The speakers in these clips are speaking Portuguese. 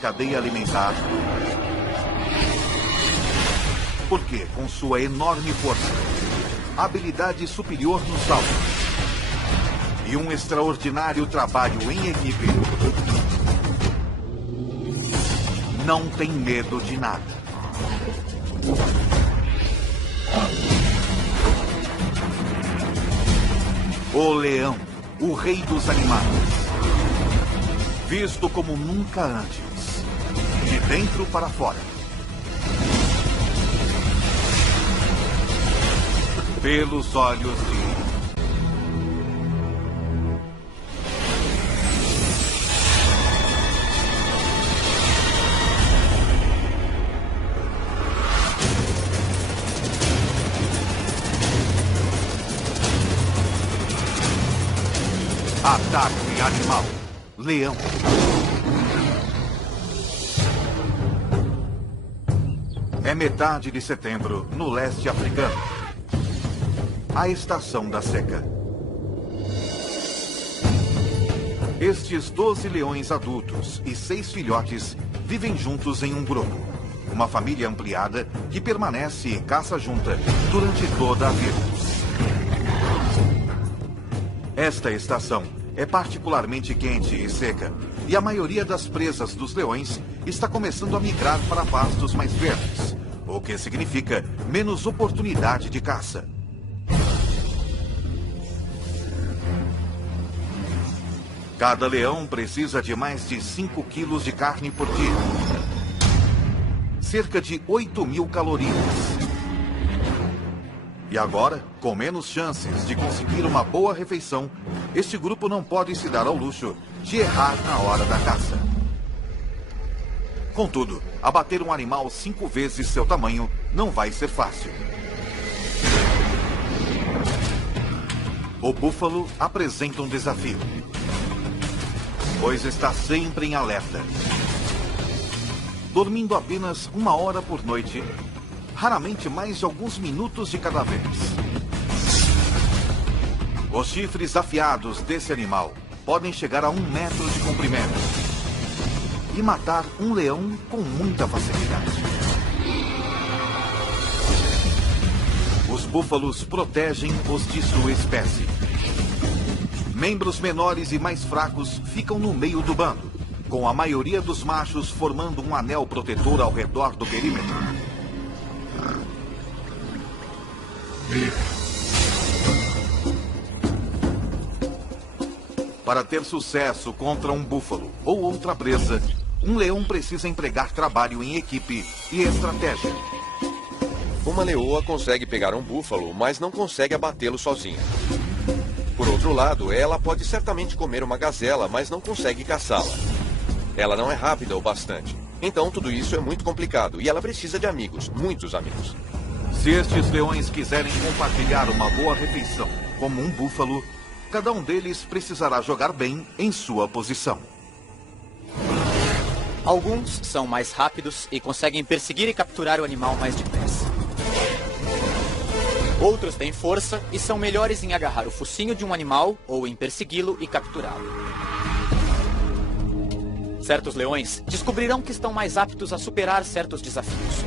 cadeia alimentar. Porque, com sua enorme força, habilidade superior no salto e um extraordinário trabalho em equipe, não tem medo de nada. O leão, o rei dos animais, visto como nunca antes, de dentro para fora. Pelos olhos de... Ataque animal. Leão. É metade de setembro, no leste africano. A estação da seca. Estes 12 leões adultos e 6 filhotes vivem juntos em um grupo. Uma família ampliada que permanece e caça junta durante toda a vida. Esta estação é particularmente quente e seca, e a maioria das presas dos leões está começando a migrar para pastos mais verdes, o que significa menos oportunidade de caça. Cada leão precisa de mais de 5 quilos de carne por dia. Cerca de 8.000 calorias. E agora, com menos chances de conseguir uma boa refeição, este grupo não pode se dar ao luxo de errar na hora da caça. Contudo, abater um animal 5 vezes seu tamanho não vai ser fácil. O búfalo apresenta um desafio, pois está sempre em alerta. Dormindo apenas 1 hora por noite, raramente mais de alguns minutos de cada vez. Os chifres afiados desse animal podem chegar a 1 metro de comprimento e matar um leão com muita facilidade. Os búfalos protegem os de sua espécie. Membros menores e mais fracos ficam no meio do bando, com a maioria dos machos formando um anel protetor ao redor do perímetro. Para ter sucesso contra um búfalo ou outra presa, um leão precisa empregar trabalho em equipe e estratégia. Uma leoa consegue pegar um búfalo, mas não consegue abatê-lo sozinha. Por outro lado, ela pode certamente comer uma gazela, mas não consegue caçá-la. Ela não é rápida o bastante. Então tudo isso é muito complicado e ela precisa de amigos, muitos amigos. Se estes leões quiserem compartilhar uma boa refeição, como um búfalo, cada um deles precisará jogar bem em sua posição. Alguns são mais rápidos e conseguem perseguir e capturar o animal mais depressa. Outros têm força e são melhores em agarrar o focinho de um animal ou em persegui-lo e capturá-lo. Certos leões descobrirão que estão mais aptos a superar certos desafios.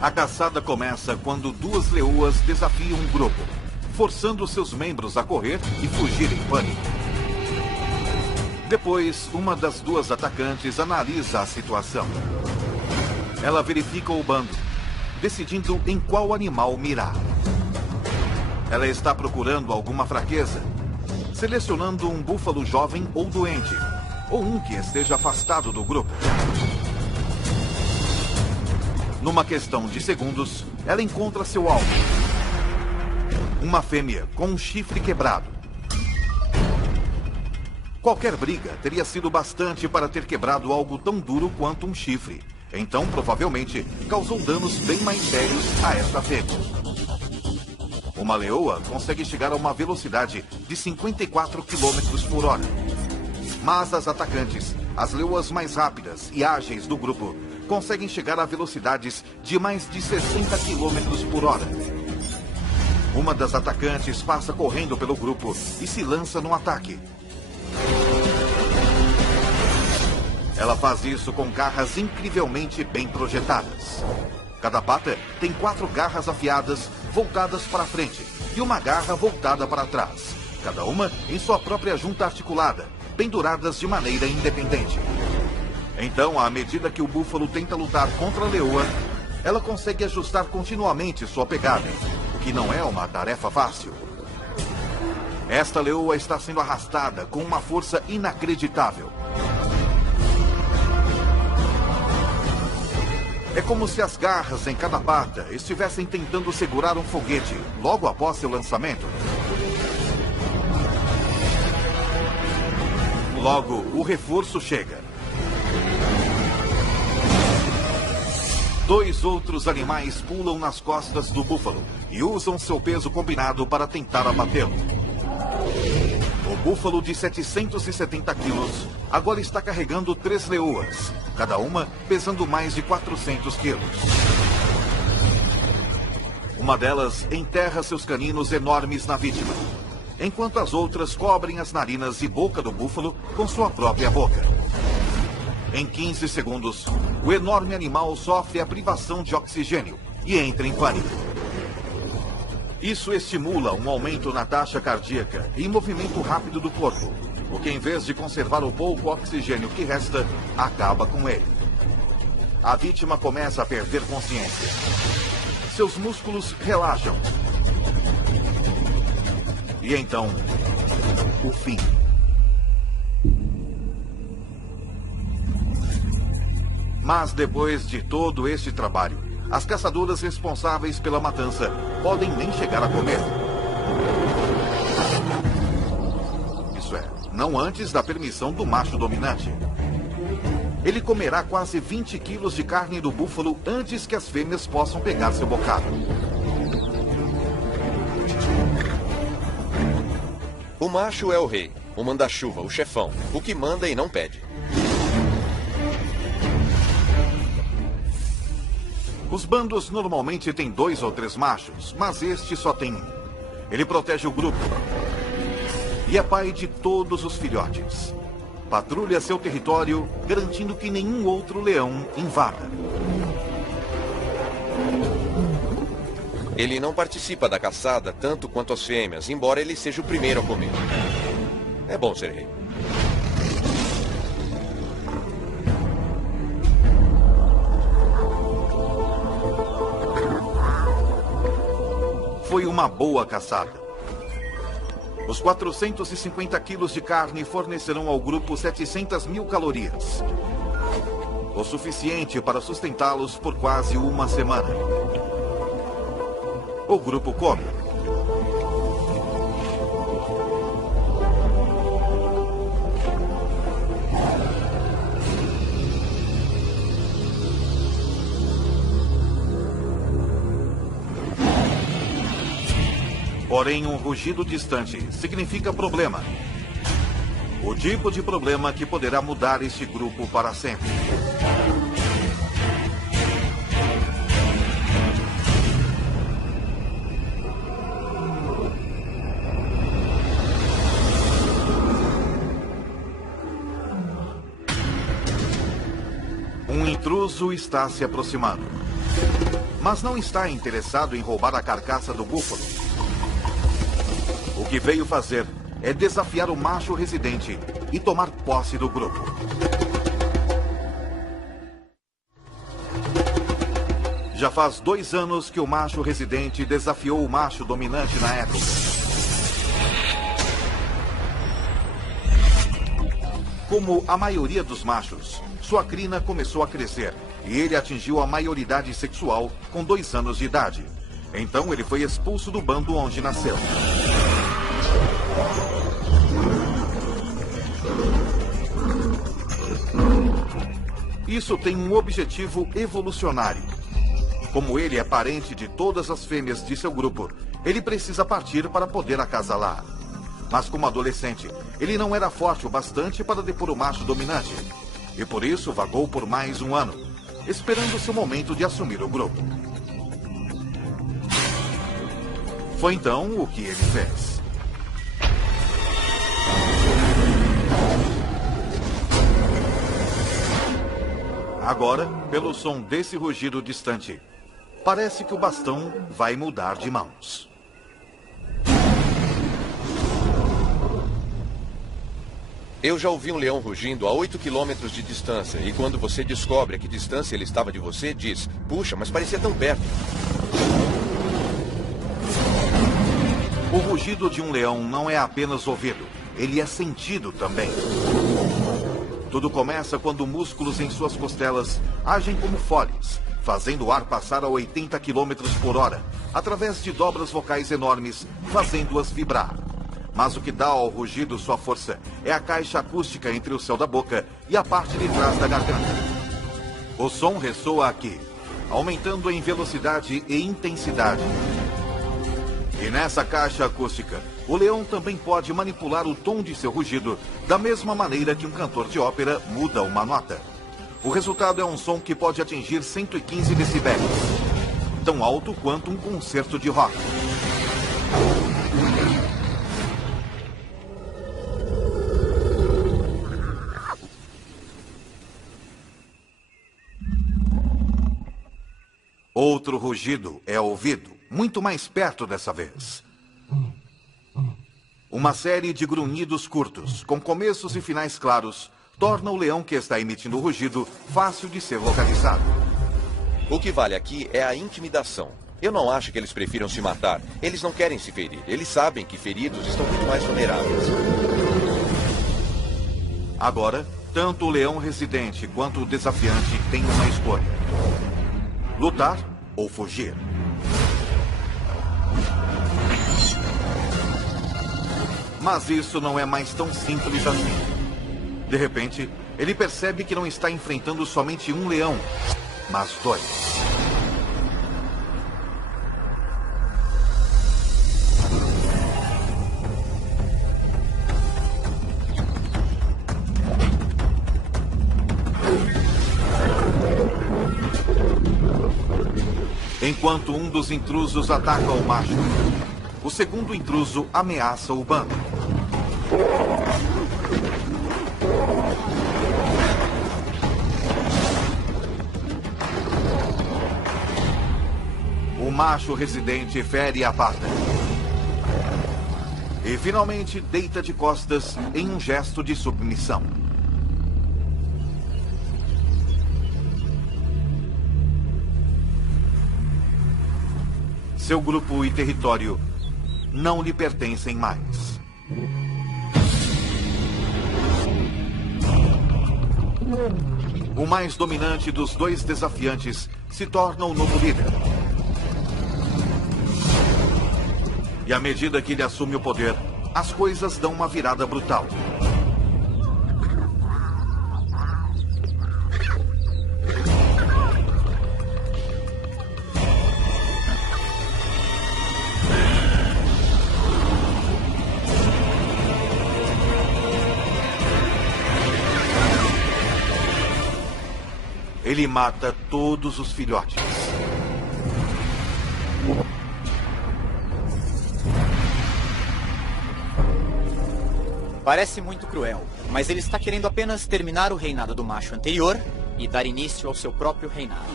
A caçada começa quando 2 leoas desafiam um grupo, forçando seus membros a correr e fugir em pânico. Depois, uma das 2 atacantes analisa a situação. Ela verifica o bando, decidindo em qual animal mirar. Ela está procurando alguma fraqueza, selecionando um búfalo jovem ou doente, ou um que esteja afastado do grupo. Numa questão de segundos, ela encontra seu alvo. Uma fêmea com um chifre quebrado. Qualquer briga teria sido bastante para ter quebrado algo tão duro quanto um chifre. Então, provavelmente, causou danos bem mais sérios a esta fêmea. Uma leoa consegue chegar a uma velocidade de 54 km por hora. Mas as atacantes, as leoas mais rápidas e ágeis do grupo, conseguem chegar a velocidades de mais de 60 km por hora. Uma das atacantes passa correndo pelo grupo e se lança no ataque. Ela faz isso com garras incrivelmente bem projetadas. Cada pata tem 4 garras afiadas voltadas para frente e uma garra voltada para trás, cada uma em sua própria junta articulada, penduradas de maneira independente. Então, à medida que o búfalo tenta lutar contra a leoa, ela consegue ajustar continuamente sua pegada, o que não é uma tarefa fácil. Esta leoa está sendo arrastada com uma força inacreditável. É como se as garras em cada pata estivessem tentando segurar um foguete logo após seu lançamento. Logo, o reforço chega. 2 outros animais pulam nas costas do búfalo e usam seu peso combinado para tentar abatê-lo. O búfalo de 770 quilos agora está carregando 3 leoas, cada uma pesando mais de 400 quilos. Uma delas enterra seus caninos enormes na vítima, enquanto as outras cobrem as narinas e boca do búfalo com sua própria boca. Em 15 segundos, o enorme animal sofre a privação de oxigênio e entra em pânico. Isso estimula um aumento na taxa cardíaca e movimento rápido do corpo, o que, em vez de conservar o pouco oxigênio que resta, acaba com ele. A vítima começa a perder consciência. Seus músculos relaxam. E então, o fim. Mas depois de todo este trabalho, as caçadoras responsáveis pela matança podem nem chegar a comer. Isso é, não antes da permissão do macho dominante. Ele comerá quase 20 quilos de carne do búfalo antes que as fêmeas possam pegar seu bocado. O macho é o rei, o manda-chuva, o chefão, o que manda e não pede. Os bandos normalmente têm 2 ou 3 machos, mas este só tem 1. Ele protege o grupo e é pai de todos os filhotes. Patrulha seu território, garantindo que nenhum outro leão invada. Ele não participa da caçada tanto quanto as fêmeas, embora ele seja o primeiro a comer. É bom ser rei. Foi uma boa caçada. Os 450 quilos de carne fornecerão ao grupo 700 mil calorias. O suficiente para sustentá-los por quase uma semana. O grupo come. Porém, um rugido distante significa problema. O tipo de problema que poderá mudar este grupo para sempre. Um intruso está se aproximando. Mas não está interessado em roubar a carcaça do búfalo. O que veio fazer é desafiar o macho residente e tomar posse do grupo. Já faz 2 anos que o macho residente desafiou o macho dominante na época. Como a maioria dos machos, sua crina começou a crescer e ele atingiu a maioridade sexual com 2 anos de idade. Então ele foi expulso do bando onde nasceu. Isso tem um objetivo evolucionário. Como ele é parente de todas as fêmeas de seu grupo, ele precisa partir para poder acasalar. Mas como adolescente, ele não era forte o bastante para depor o macho dominante. E por isso vagou por mais 1 ano, esperando seu momento de assumir o grupo. Foi então o que ele fez. Agora, pelo som desse rugido distante, parece que o bastão vai mudar de mãos. Eu já ouvi um leão rugindo a 8 quilômetros de distância, e quando você descobre a que distância ele estava de você, diz: puxa, mas parecia tão perto. O rugido de um leão não é apenas ouvido, ele é sentido também. Tudo começa quando músculos em suas costelas agem como foles, fazendo o ar passar a 80 km por hora, através de dobras vocais enormes, fazendo-as vibrar. Mas o que dá ao rugido sua força é a caixa acústica entre o céu da boca e a parte de trás da garganta. O som ressoa aqui, aumentando em velocidade e intensidade. E nessa caixa acústica, o leão também pode manipular o tom de seu rugido da mesma maneira que um cantor de ópera muda uma nota. O resultado é um som que pode atingir 115 decibéis, tão alto quanto um concerto de rock. Outro rugido é ouvido, muito mais perto dessa vez. Uma série de grunhidos curtos, com começos e finais claros, torna o leão que está emitindo o rugido fácil de ser localizado. O que vale aqui é a intimidação. Eu não acho que eles prefiram se matar. Eles não querem se ferir. Eles sabem que feridos estão muito mais vulneráveis. Agora, tanto o leão residente quanto o desafiante têm uma escolha: lutar ou fugir. Mas isso não é mais tão simples assim. De repente, ele percebe que não está enfrentando somente um leão, mas dois. Enquanto um dos intrusos ataca o macho, o segundo intruso ameaça o bando. O macho residente fere a pata. E finalmente deita de costas em um gesto de submissão. Seu grupo e território não lhe pertencem mais. O mais dominante dos dois desafiantes se torna o novo líder. E à medida que ele assume o poder, as coisas dão uma virada brutal. Ele mata todos os filhotes. Parece muito cruel, mas ele está querendo apenas terminar o reinado do macho anterior e dar início ao seu próprio reinado.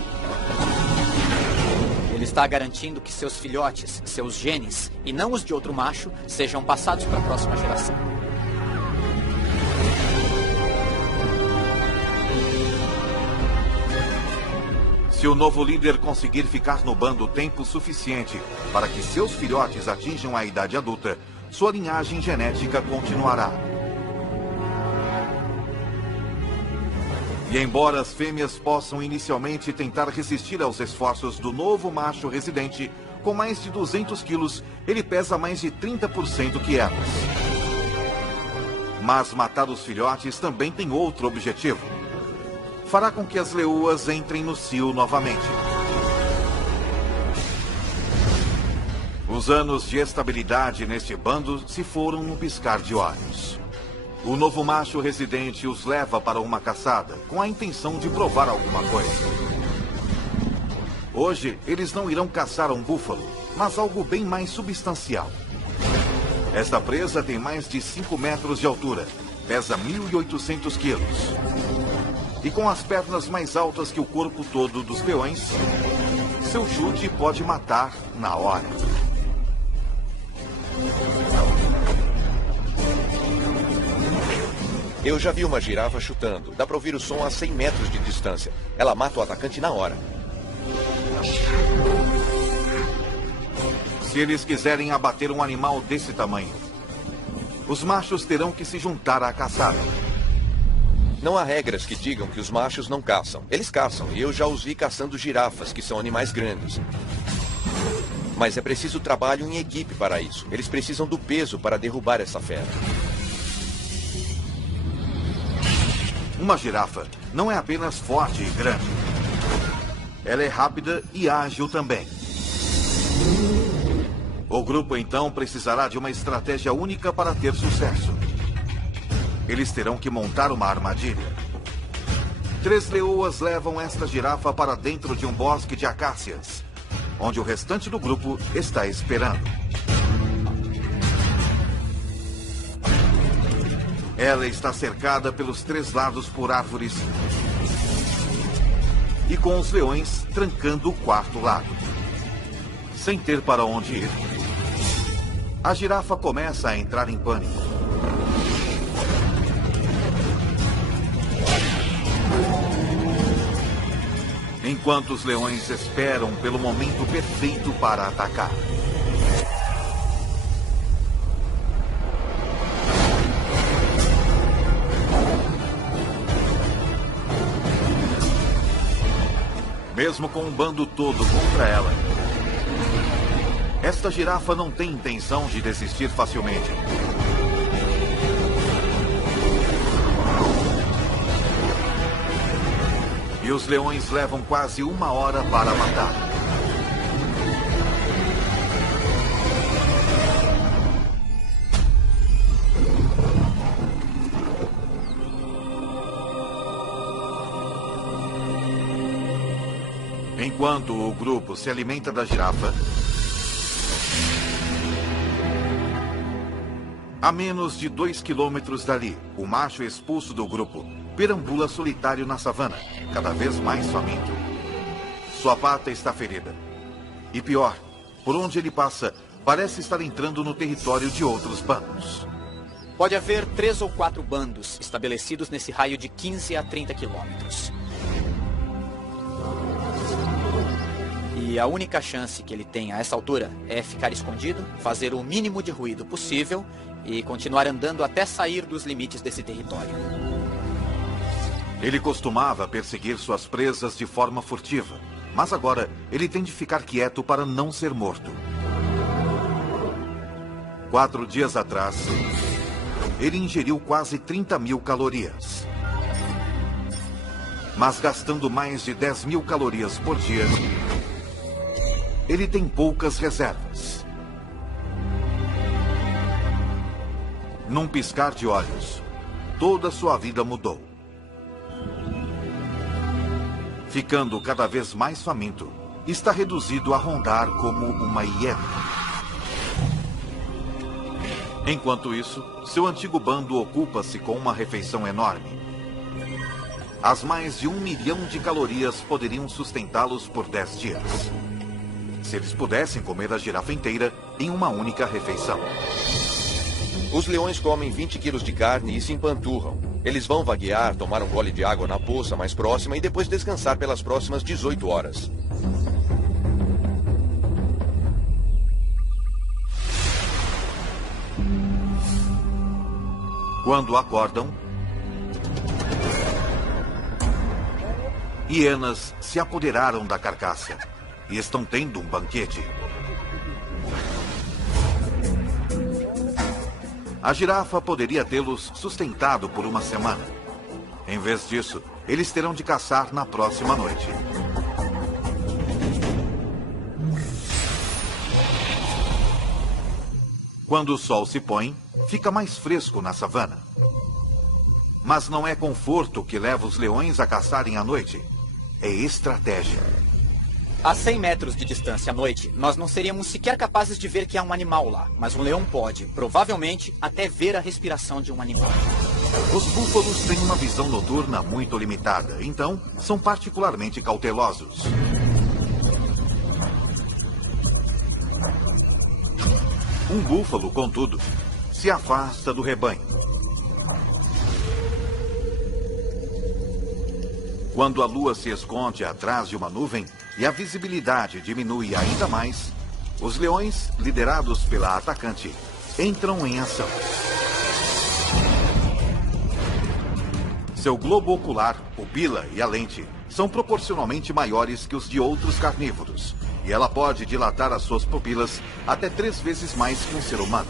Ele está garantindo que seus filhotes, seus genes, e não os de outro macho, sejam passados para a próxima geração. Se o novo líder conseguir ficar no bando tempo suficiente para que seus filhotes atinjam a idade adulta, sua linhagem genética continuará. E embora as fêmeas possam inicialmente tentar resistir aos esforços do novo macho residente, com mais de 200 quilos, ele pesa mais de 30% que elas. Mas matar os filhotes também tem outro objetivo. Fará com que as leoas entrem no cio novamente. Os anos de estabilidade neste bando se foram num piscar de olhos. O novo macho residente os leva para uma caçada com a intenção de provar alguma coisa. Hoje, eles não irão caçar um búfalo, mas algo bem mais substancial. Esta presa tem mais de 5 metros de altura, pesa 1.800 quilos. E com as pernas mais altas que o corpo todo dos leões, seu chute pode matar na hora. Eu já vi uma girafa chutando. Dá para ouvir o som a 100 metros de distância. Ela mata o atacante na hora. Se eles quiserem abater um animal desse tamanho, os machos terão que se juntar à caçada. Não há regras que digam que os machos não caçam. Eles caçam, e eu já os vi caçando girafas, que são animais grandes. Mas é preciso trabalho em equipe para isso. Eles precisam do peso para derrubar essa fera. Uma girafa não é apenas forte e grande. Ela é rápida e ágil também. O grupo, então, precisará de uma estratégia única para ter sucesso. Eles terão que montar uma armadilha. 3 leoas levam esta girafa para dentro de um bosque de acácias, onde o restante do grupo está esperando. Ela está cercada pelos 3 lados por árvores e com os leões trancando o 4º lado. Sem ter para onde ir, a girafa começa a entrar em pânico. Enquanto os leões esperam pelo momento perfeito para atacar. Mesmo com um bando todo contra ela, esta girafa não tem intenção de desistir facilmente. E os leões levam quase 1 hora para matar. Enquanto o grupo se alimenta da girafa, a menos de 2 quilômetros dali, o macho expulso do grupo perambula solitário na savana, cada vez mais faminto. Sua pata está ferida. E pior, por onde ele passa, parece estar entrando no território de outros bandos. Pode haver 3 ou 4 bandos estabelecidos nesse raio de 15 a 30 quilômetros. E a única chance que ele tem a essa altura é ficar escondido, fazer o mínimo de ruído possível e continuar andando até sair dos limites desse território. Ele costumava perseguir suas presas de forma furtiva, mas agora ele tem de ficar quieto para não ser morto. 4 dias atrás, ele ingeriu quase 30.000 calorias. Mas gastando mais de 10.000 calorias por dia, ele tem poucas reservas. Num piscar de olhos, toda sua vida mudou. Ficando cada vez mais faminto, está reduzido a rondar como uma hiena. Enquanto isso, seu antigo bando ocupa-se com uma refeição enorme. As mais de 1 milhão de calorias poderiam sustentá-los por 10 dias. Se eles pudessem comer a girafa inteira em uma única refeição. Os leões comem 20 quilos de carne e se empanturram. Eles vão vaguear, tomar um gole de água na poça mais próxima e depois descansar pelas próximas 18 horas. Quando acordam, hienas se apoderaram da carcaça e estão tendo um banquete. A girafa poderia tê-los sustentado por uma semana. Em vez disso, eles terão de caçar na próxima noite. Quando o sol se põe, fica mais fresco na savana. Mas não é conforto que leva os leões a caçarem à noite. É estratégia. A 100 metros de distância à noite, nós não seríamos sequer capazes de ver que há um animal lá. Mas um leão pode, provavelmente, até ver a respiração de um animal. Os búfalos têm uma visão noturna muito limitada, então são particularmente cautelosos. Um búfalo, contudo, se afasta do rebanho. Quando a lua se esconde atrás de uma nuvem e a visibilidade diminui ainda mais, os leões, liderados pela atacante, entram em ação. Seu globo ocular, pupila e a lente são proporcionalmente maiores que os de outros carnívoros, e ela pode dilatar as suas pupilas até 3 vezes mais que um ser humano.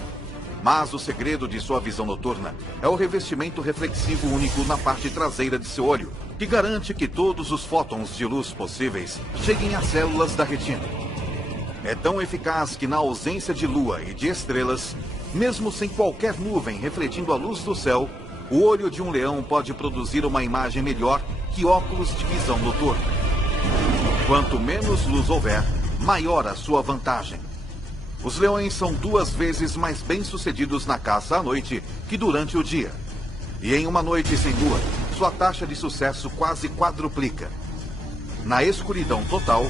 Mas o segredo de sua visão noturna é o revestimento reflexivo único na parte traseira de seu olho, que garante que todos os fótons de luz possíveis cheguem às células da retina. É tão eficaz que na ausência de lua e de estrelas, mesmo sem qualquer nuvem refletindo a luz do céu, o olho de um leão pode produzir uma imagem melhor que óculos de visão noturna. Quanto menos luz houver, maior a sua vantagem. Os leões são 2 vezes mais bem-sucedidos na caça à noite que durante o dia. E em uma noite sem lua, sua taxa de sucesso quase quadruplica. Na escuridão total,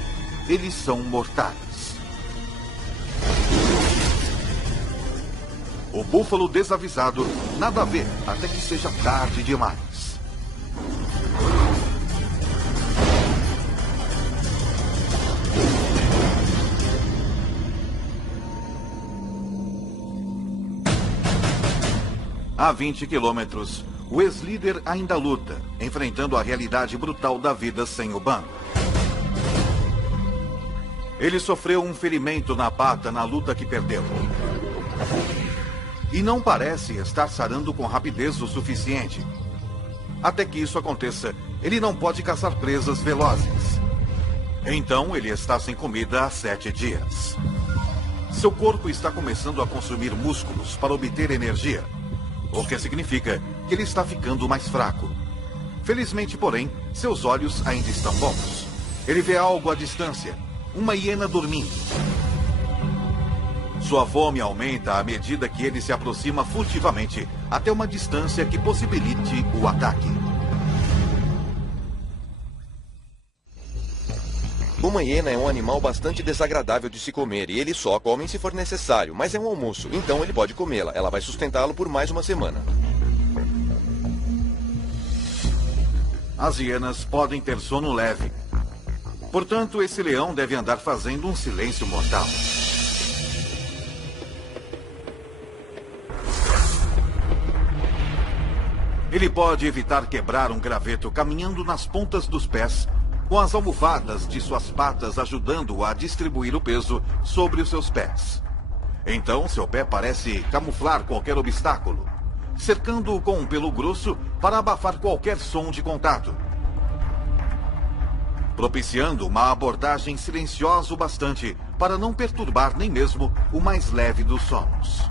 eles são mortais. O búfalo desavisado nada vê até que seja tarde demais. A 20 quilômetros, o ex-líder ainda luta, enfrentando a realidade brutal da vida sem o bando. Ele sofreu um ferimento na pata na luta que perdeu. E não parece estar sarando com rapidez o suficiente. Até que isso aconteça, ele não pode caçar presas velozes. Então ele está sem comida há 7 dias. Seu corpo está começando a consumir músculos para obter energia. O que significa que ele está ficando mais fraco. Felizmente, porém, seus olhos ainda estão bons. Ele vê algo à distância, uma hiena dormindo. Sua fome aumenta à medida que ele se aproxima furtivamente até uma distância que possibilite o ataque. Uma hiena é um animal bastante desagradável de se comer e ele só come se for necessário, mas é um almoço, então ele pode comê-la. Ela vai sustentá-lo por mais uma semana. As hienas podem ter sono leve. Portanto, esse leão deve andar fazendo um silêncio mortal. Ele pode evitar quebrar um graveto caminhando nas pontas dos pés, com as almofadas de suas patas ajudando-o a distribuir o peso sobre os seus pés. Então, seu pé parece camuflar qualquer obstáculo, cercando-o com um pelo grosso para abafar qualquer som de contato, propiciando uma abordagem silenciosa o bastante para não perturbar nem mesmo o mais leve dos sonos.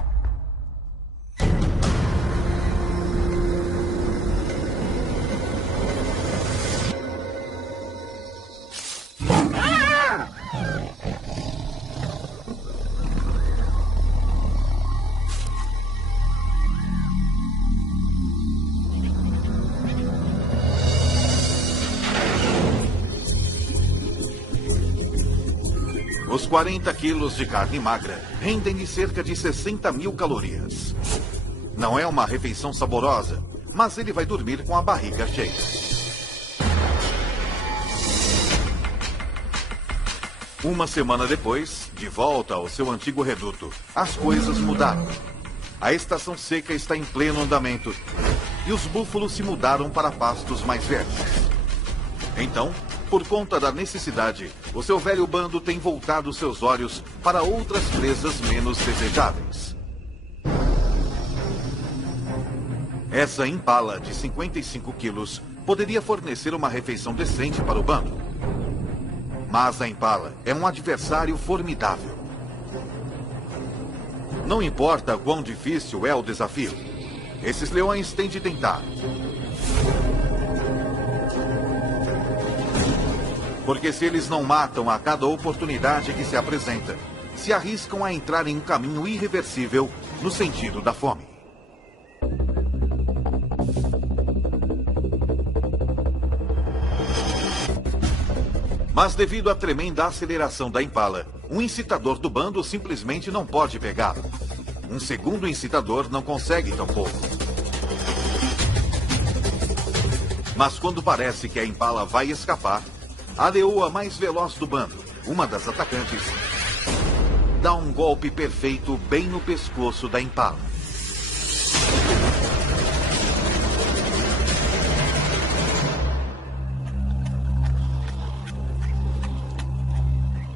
Os 40 quilos de carne magra rendem-lhe cerca de 60.000 calorias. Não é uma refeição saborosa, mas ele vai dormir com a barriga cheia. Uma semana depois, de volta ao seu antigo reduto, as coisas mudaram. A estação seca está em pleno andamento e os búfalos se mudaram para pastos mais verdes. Então, por conta da necessidade, o seu velho bando tem voltado seus olhos para outras presas menos desejáveis. Essa impala de 55 quilos poderia fornecer uma refeição decente para o bando. Mas a impala é um adversário formidável. Não importa quão difícil é o desafio, esses leões têm de tentar. Porque se eles não matam a cada oportunidade que se apresenta, se arriscam a entrar em um caminho irreversível no sentido da fome. Mas devido à tremenda aceleração da Impala, um incitador do bando simplesmente não pode pegá-lo. Um segundo incitador não consegue tampouco. Mas quando parece que a Impala vai escapar, a leoa mais veloz do bando, uma das atacantes, dá um golpe perfeito bem no pescoço da Impala.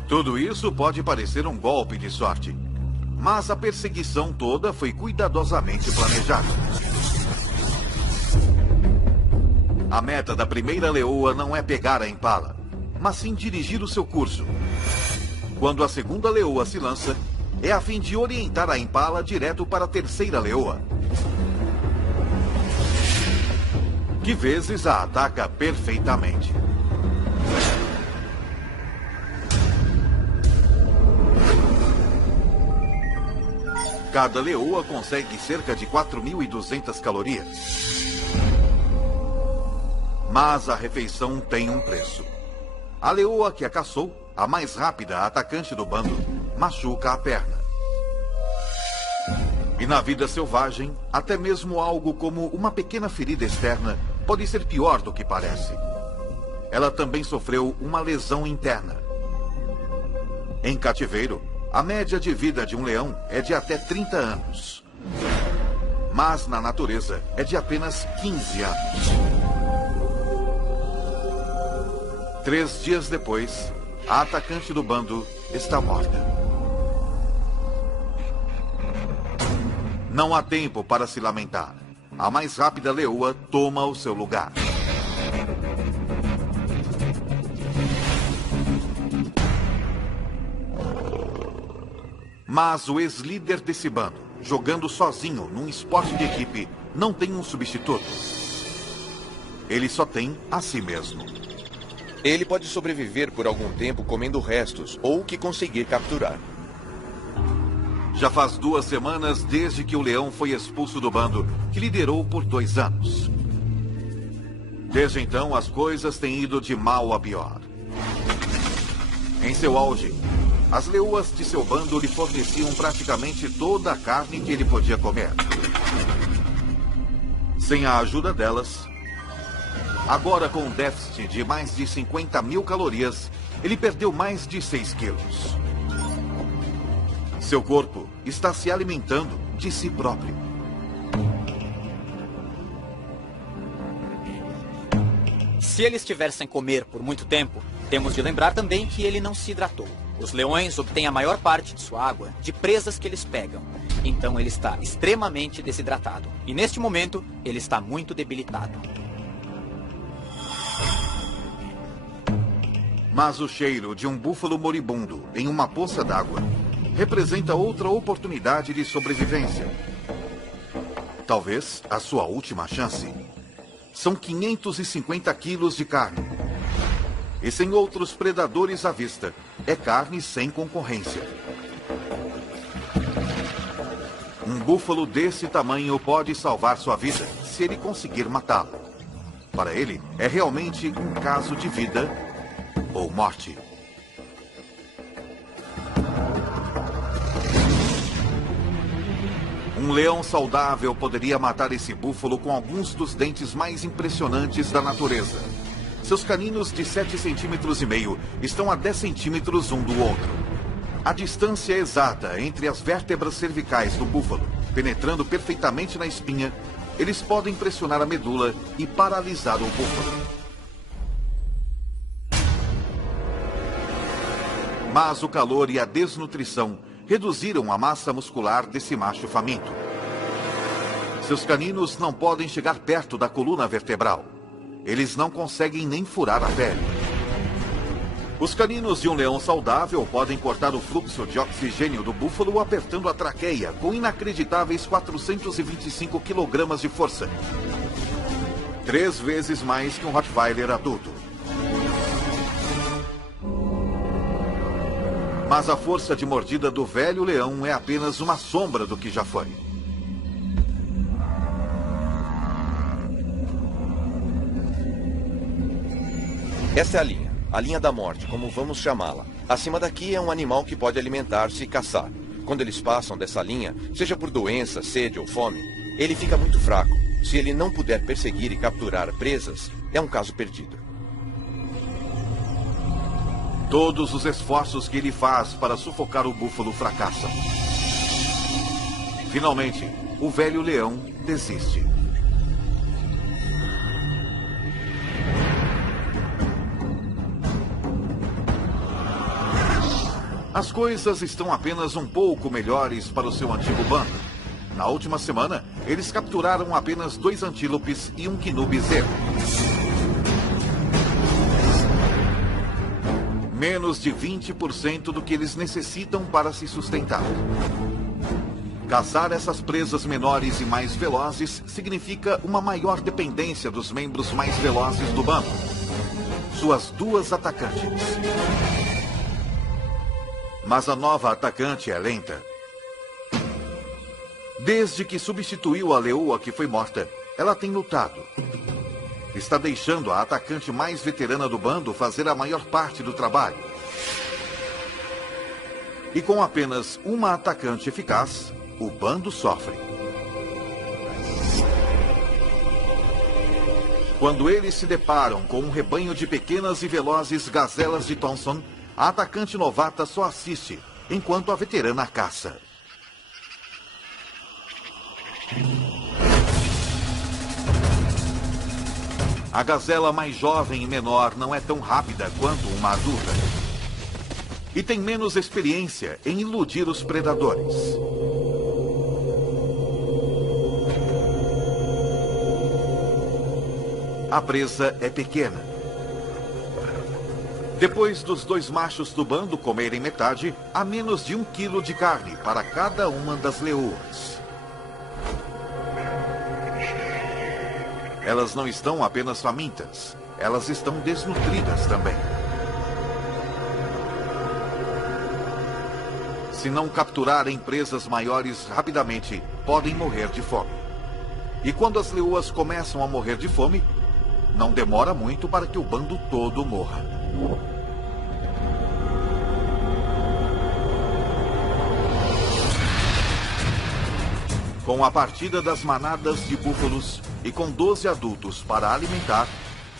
Tudo isso pode parecer um golpe de sorte, mas a perseguição toda foi cuidadosamente planejada. A meta da primeira leoa não é pegar a Impala, mas sim dirigir o seu curso. Quando a segunda leoa se lança, é a fim de orientar a Impala direto para a terceira leoa, que vezes a ataca perfeitamente. Cada leoa consegue cerca de 4.200 calorias. Mas a refeição tem um preço. A leoa que a caçou, a mais rápida atacante do bando, machuca a perna. E na vida selvagem, até mesmo algo como uma pequena ferida externa pode ser pior do que parece. Ela também sofreu uma lesão interna. Em cativeiro, a média de vida de um leão é de até 30 anos. Mas na natureza é de apenas 15 anos. 3 dias depois, a atacante do bando está morta. Não há tempo para se lamentar. A mais rápida leoa toma o seu lugar. Mas o ex-líder desse bando, jogando sozinho num esporte de equipe, não tem um substituto. Ele só tem a si mesmo. Ele pode sobreviver por algum tempo comendo restos ou o que conseguir capturar. Já faz 2 semanas desde que o leão foi expulso do bando, que liderou por 2 anos. Desde então, as coisas têm ido de mal a pior. Em seu auge, as leoas de seu bando lhe forneciam praticamente toda a carne que ele podia comer. Sem a ajuda delas, agora com um déficit de mais de 50.000 calorias, ele perdeu mais de 6 quilos. Seu corpo está se alimentando de si próprio. Se ele estiver sem comer por muito tempo, temos de lembrar também que ele não se hidratou. Os leões obtêm a maior parte de sua água de presas que eles pegam. Então ele está extremamente desidratado. E neste momento, ele está muito debilitado. Mas o cheiro de um búfalo moribundo em uma poça d'água representa outra oportunidade de sobrevivência. Talvez a sua última chance. São 550 quilos de carne. E sem outros predadores à vista, é carne sem concorrência. Um búfalo desse tamanho pode salvar sua vida se ele conseguir matá-lo. Para ele, é realmente um caso de vida ou morte. Um leão saudável poderia matar esse búfalo com alguns dos dentes mais impressionantes da natureza. Seus caninos de 7,5 centímetros estão a 10 centímetros um do outro. A distância exata entre as vértebras cervicais do búfalo, penetrando perfeitamente na espinha, eles podem pressionar a medula e paralisar o búfalo. Mas o calor e a desnutrição reduziram a massa muscular desse macho faminto. Seus caninos não podem chegar perto da coluna vertebral. Eles não conseguem nem furar a pele. Os caninos de um leão saudável podem cortar o fluxo de oxigênio do búfalo apertando a traqueia com inacreditáveis 425 kg de força. 3 vezes mais que um Rottweiler adulto. Mas a força de mordida do velho leão é apenas uma sombra do que já foi. Essa é a linha da morte, como vamos chamá-la. Acima daqui é um animal que pode alimentar-se e caçar. Quando eles passam dessa linha, seja por doença, sede ou fome, ele fica muito fraco. Se ele não puder perseguir e capturar presas, é um caso perdido. Todos os esforços que ele faz para sufocar o búfalo fracassam. Finalmente, o velho leão desiste. As coisas estão apenas um pouco melhores para o seu antigo bando. Na última semana, eles capturaram apenas 2 antílopes e um quinu bezerro. Menos de 20% do que eles necessitam para se sustentar. Caçar essas presas menores e mais velozes significa uma maior dependência dos membros mais velozes do bando. Suas 2 atacantes. Mas a nova atacante é lenta. Desde que substituiu a leoa que foi morta, ela tem lutado. Está deixando a atacante mais veterana do bando fazer a maior parte do trabalho. E com apenas uma atacante eficaz, o bando sofre. Quando eles se deparam com um rebanho de pequenas e velozes gazelas de Thompson, a atacante novata só assiste, enquanto a veterana caça. A gazela mais jovem e menor não é tão rápida quanto uma adulta. E tem menos experiência em iludir os predadores. A presa é pequena. Depois dos 2 machos do bando comerem metade, há menos de 1 quilo de carne para cada uma das leoas. Elas não estão apenas famintas, elas estão desnutridas também. Se não capturarem presas maiores rapidamente, podem morrer de fome. E quando as leoas começam a morrer de fome, não demora muito para que o bando todo morra. Com a partida das manadas de búfalos e com 12 adultos para alimentar,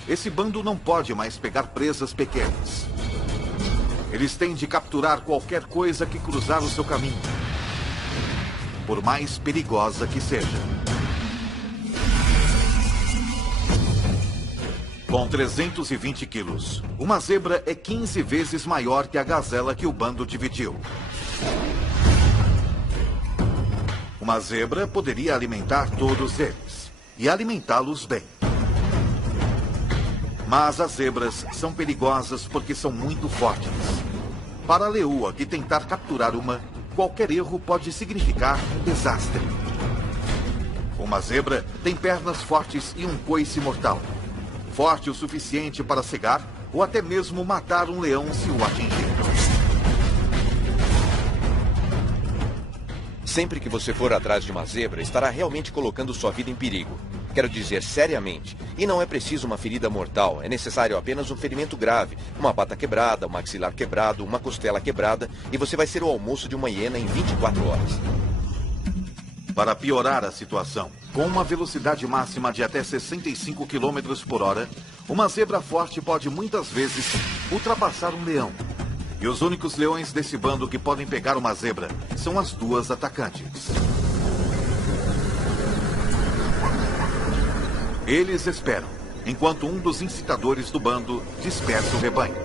esse bando não pode mais pegar presas pequenas. Eles têm de capturar qualquer coisa que cruzar o seu caminho, por mais perigosa que seja. Com 320 quilos, uma zebra é 15 vezes maior que a gazela que o bando dividiu. Uma zebra poderia alimentar todos eles, e alimentá-los bem. Mas as zebras são perigosas porque são muito fortes. Para a leoa que tentar capturar uma, qualquer erro pode significar um desastre. Uma zebra tem pernas fortes e um coice mortal. Forte o suficiente para cegar ou até mesmo matar um leão se o atingir. Sempre que você for atrás de uma zebra, estará realmente colocando sua vida em perigo. Quero dizer, seriamente. E não é preciso uma ferida mortal, é necessário apenas um ferimento grave. Uma pata quebrada, um maxilar quebrado, uma costela quebrada, e você vai ser o almoço de uma hiena em 24 horas. Para piorar a situação, com uma velocidade máxima de até 65 km por hora, uma zebra forte pode muitas vezes ultrapassar um leão. E os únicos leões desse bando que podem pegar uma zebra são as 2 atacantes. Eles esperam, enquanto um dos incitadores do bando dispersa o rebanho.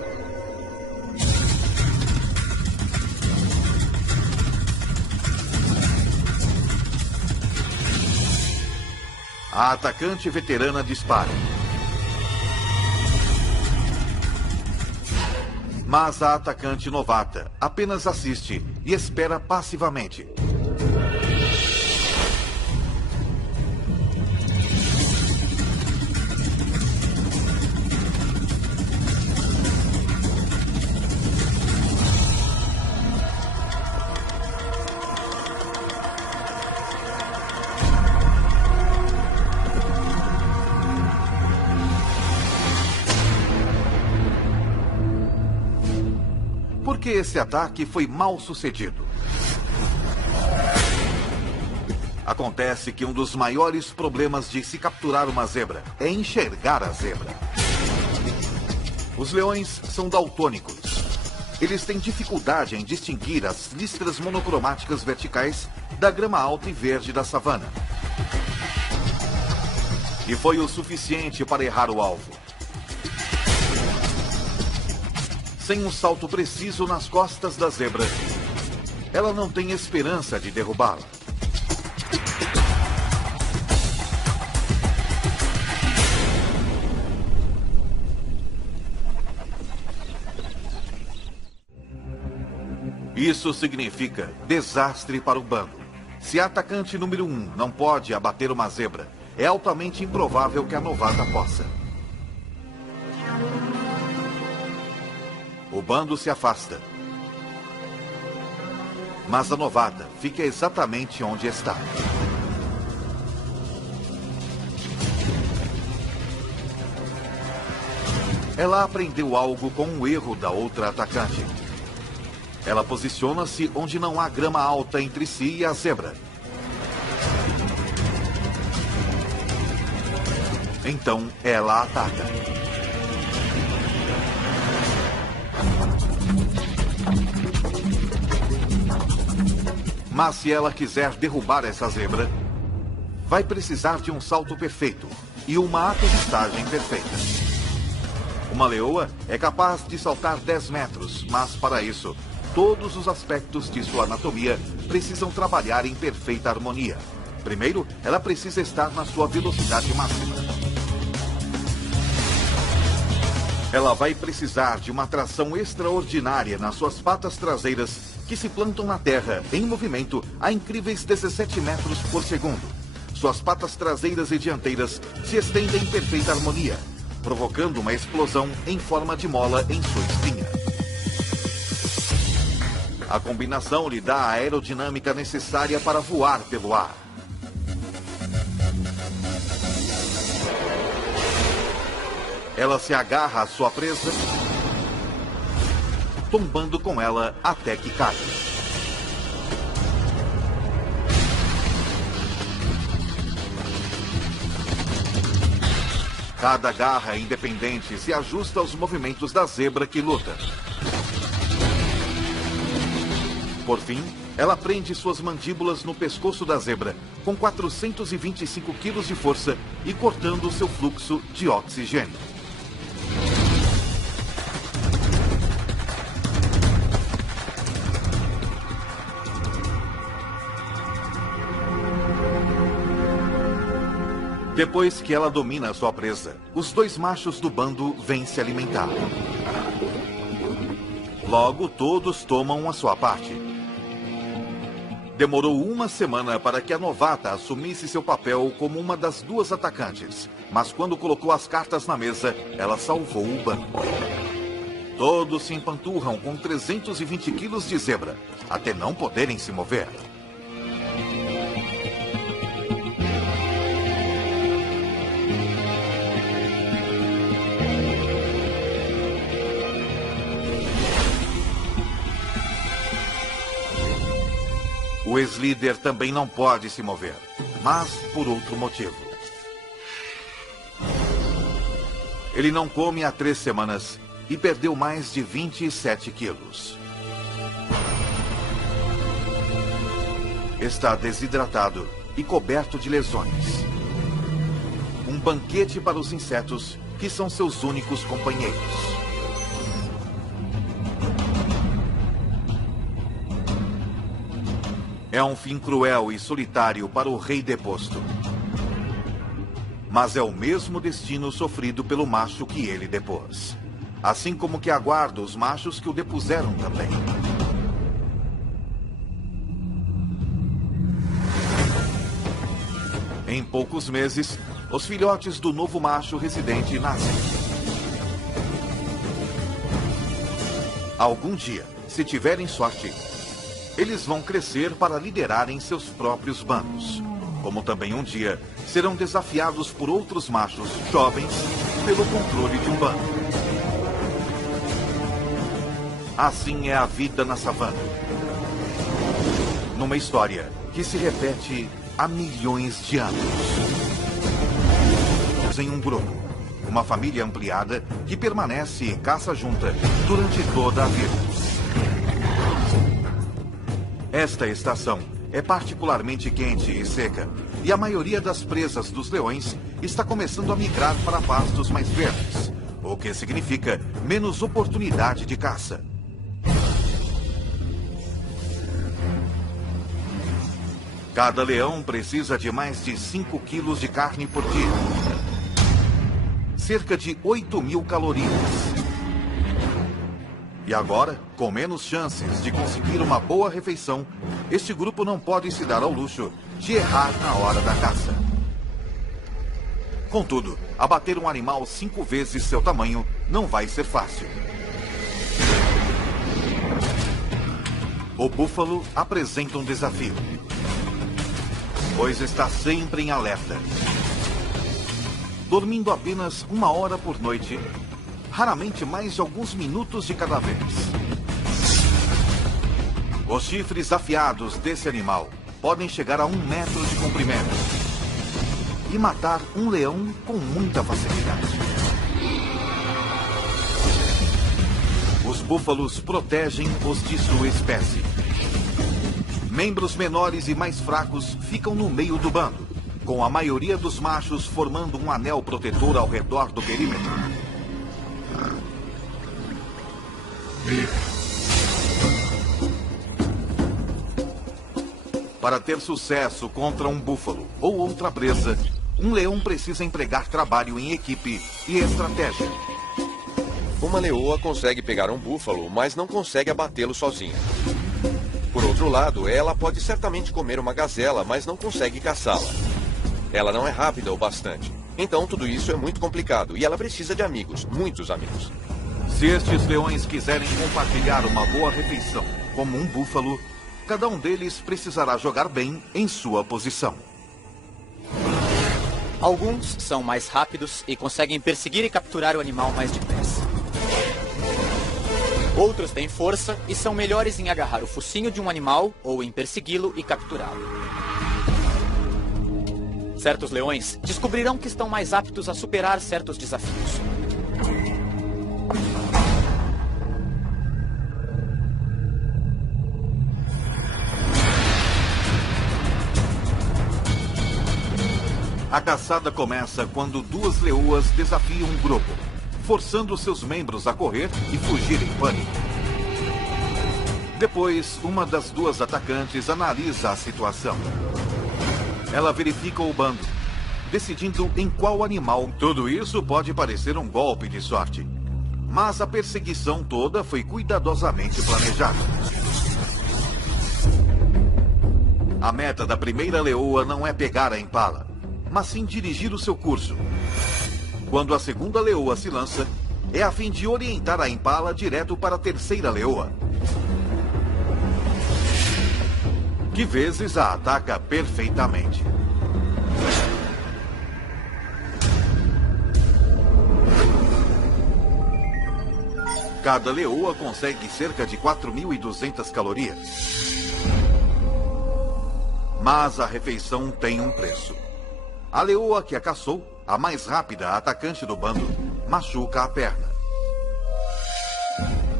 A atacante veterana dispara. Mas a atacante novata apenas assiste e espera passivamente. porque esse ataque foi mal sucedido. Acontece que um dos maiores problemas de se capturar uma zebra é enxergar a zebra. Os leões são daltônicos. Eles têm dificuldade em distinguir as listras monocromáticas verticais da grama alta e verde da savana. E foi o suficiente para errar o alvo. Sem um salto preciso nas costas da zebra, ela não tem esperança de derrubá-la. Isso significa desastre para o bando. Se a atacante número 1 não pode abater uma zebra, é altamente improvável que a novata possa. O bando se afasta. Mas a novata fica exatamente onde está. Ela aprendeu algo com um erro da outra atacante. Ela posiciona-se onde não há grama alta entre si e a zebra. Então ela ataca. Mas se ela quiser derrubar essa zebra, vai precisar de um salto perfeito e uma aterrissagem perfeita. Uma leoa é capaz de saltar 10 metros, mas para isso, todos os aspectos de sua anatomia precisam trabalhar em perfeita harmonia. Primeiro, ela precisa estar na sua velocidade máxima. Ela vai precisar de uma tração extraordinária nas suas patas traseiras, que se plantam na terra, em movimento, a incríveis 17 metros por segundo. Suas patas traseiras e dianteiras se estendem em perfeita harmonia, provocando uma explosão em forma de mola em sua espinha. A combinação lhe dá a aerodinâmica necessária para voar pelo ar. Ela se agarra à sua presa, tombando com ela até que cai. Cada garra independente se ajusta aos movimentos da zebra que luta. Por fim, ela prende suas mandíbulas no pescoço da zebra, com 425 quilos de força e cortando seu fluxo de oxigênio. Depois que ela domina sua presa, os dois machos do bando vêm se alimentar. Logo, todos tomam a sua parte. Demorou uma semana para que a novata assumisse seu papel como uma das duas atacantes. Mas quando colocou as cartas na mesa, ela salvou o bando. Todos se empanturram com 320 quilos de zebra, até não poderem se mover. O ex-líder também não pode se mover, mas por outro motivo. Ele não come há 3 semanas e perdeu mais de 27 quilos. Está desidratado e coberto de lesões. Um banquete para os insetos, que são seus únicos companheiros. É um fim cruel e solitário para o rei deposto. Mas é o mesmo destino sofrido pelo macho que ele depôs. Assim como que aguarda os machos que o depuseram também. Em poucos meses, os filhotes do novo macho residente nascem. Algum dia, se tiverem sorte, eles vão crescer para liderarem seus próprios bandos. Como também um dia serão desafiados por outros machos jovens pelo controle de um bando. Assim é a vida na savana. Numa história que se repete há milhões de anos. Em um grupo, uma família ampliada que permanece e caça junta durante toda a vida. Esta estação é particularmente quente e seca, e a maioria das presas dos leões está começando a migrar para pastos mais verdes, o que significa menos oportunidade de caça. Cada leão precisa de mais de 5 quilos de carne por dia. Cerca de 8.000 calorias. E agora, com menos chances de conseguir uma boa refeição, este grupo não pode se dar ao luxo de errar na hora da caça. Contudo, abater um animal 5 vezes seu tamanho não vai ser fácil. O búfalo apresenta um desafio, pois está sempre em alerta. Dormindo apenas 1 hora por noite, raramente mais de alguns minutos de cada vez. Os chifres afiados desse animal podem chegar a 1 metro de comprimento e matar um leão com muita facilidade. Os búfalos protegem os de sua espécie. Membros menores e mais fracos ficam no meio do bando, com a maioria dos machos formando um anel protetor ao redor do perímetro. Para ter sucesso contra um búfalo ou outra presa, um leão precisa empregar trabalho em equipe e estratégia. Uma leoa consegue pegar um búfalo, mas não consegue abatê-lo sozinha. Por outro lado, ela pode certamente comer uma gazela, mas não consegue caçá-la. Ela não é rápida o bastante. Então tudo isso é muito complicado e ela precisa de amigos, muitos amigos. Se estes leões quiserem compartilhar uma boa refeição, como um búfalo, cada um deles precisará jogar bem em sua posição. Alguns são mais rápidos e conseguem perseguir e capturar o animal mais depressa. Outros têm força e são melhores em agarrar o focinho de um animal ou em persegui-lo e capturá-lo. Certos leões descobrirão que estão mais aptos a superar certos desafios. A caçada começa quando 2 leoas desafiam um grupo, forçando seus membros a correr e fugir em pânico. Depois, uma das 2 atacantes analisa a situação. Ela verifica o bando, decidindo em qual animal. Tudo isso pode parecer um golpe de sorte, mas a perseguição toda foi cuidadosamente planejada. A meta da primeira leoa não é pegar a impala, mas sim dirigir o seu curso. Quando a segunda leoa se lança, é a fim de orientar a impala direto para a terceira leoa, que vezes a ataca perfeitamente. Cada leoa consegue cerca de 4.200 calorias. Mas a refeição tem um preço. A leoa que a caçou, a mais rápida atacante do bando, machuca a perna.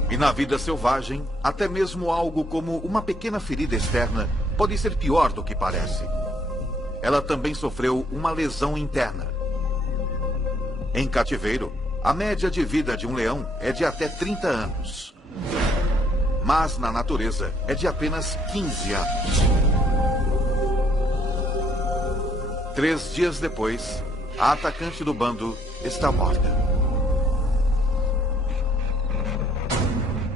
E na vida selvagem, até mesmo algo como uma pequena ferida externa pode ser pior do que parece. Ela também sofreu uma lesão interna. Em cativeiro, a média de vida de um leão é de até 30 anos. Mas na natureza é de apenas 15 anos. 3 dias depois, a atacante do bando está morta.